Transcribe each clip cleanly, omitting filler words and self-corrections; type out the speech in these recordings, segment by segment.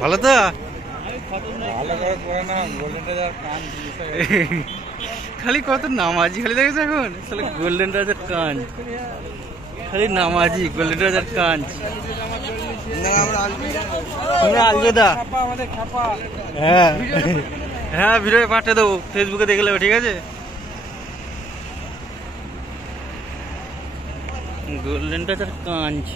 ভালো তো? খালি কত নামাজি খালি দেখেছো এখন, তাহলে গোল্ডেন রাজার কাঞ্চ, খালি নামাজি গোল্ডেন রাজার কাঞ্চ। তোমরা আলবেদা, হ্যাঁ হ্যাঁ ভিডিও পাঠিয়ে দেবো, ফেসবুকে দেখে নেবে, ঠিক আছে? গোল্ডেন রাজার কাঞ্চ।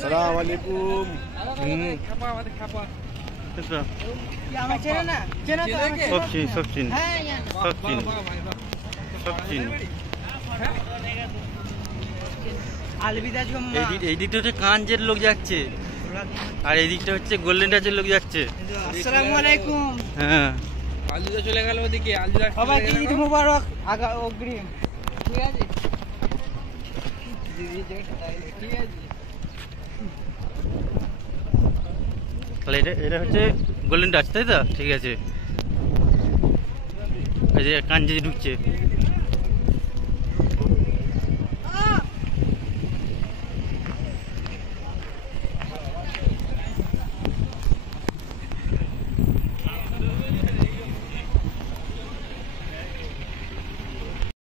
সালামালাইকুম। সব চিনি সব চিনি সব চিনি সব চিনি। এই দিকটা হচ্ছে কাঞ্চের লোক যাচ্ছে, আর এই দিকটা হচ্ছে গোল্ডেন টাচের লোক যাচ্ছে। আসসালামু আলাইকুম। হ্যাঁ আলুদা চলে গেল ওদিকে, আলুদা সবাইকে ঈদ মোবারক অগ্রিম। ঠিক আছে ঠিক আছে। তাহলে এটা হচ্ছে গোল্ডেন টাচ, তাই তো? ঠিক আছে, এই যে কাঞ্চে ঢুকছে।